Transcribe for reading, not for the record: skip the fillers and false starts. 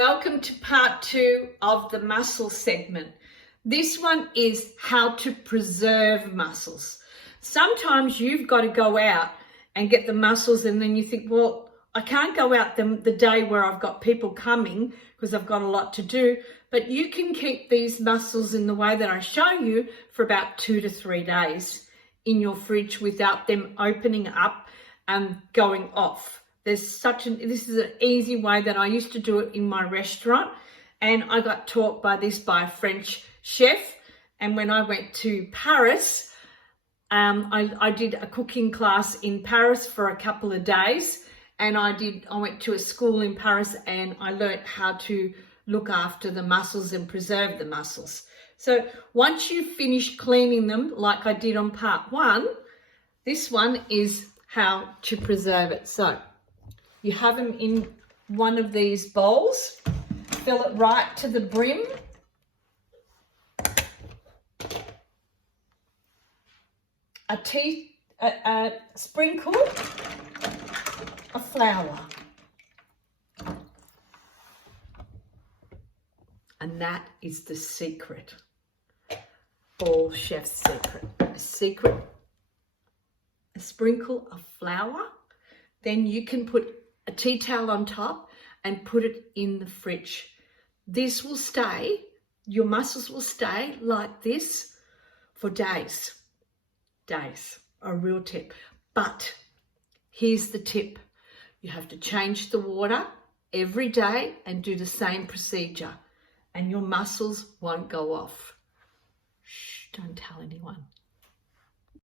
Welcome to part 2 of the mussel segment. This one is how to preserve mussels. Sometimes you've got to go out and get the mussels and then you think, well, I can't go out the day where I've got people coming because I've got a lot to do, but you can keep these mussels in the way that I show you for about 2 to 3 days in your fridge without them opening up and going off. This is an easy way that I used to do it in my restaurant, and I got taught by a French chef. And when I went to Paris, I did a cooking class in Paris for a couple of days, and I went to a school in Paris and I learnt how to look after the mussels and preserve the mussels. So once you finish cleaning them, like I did on part 1, this one is how to preserve it. So you have them in one of these bowls, fill it right to the brim. A sprinkle of flour. And that is the secret. All chef's secret. A sprinkle of flour. Then you can put a tea towel on top and put it in the fridge. This will stay, your mussels will stay like this for days. A real tip. But here's the tip. You have to change the water every day and do the same procedure, and your mussels won't go off. Shh, don't tell anyone.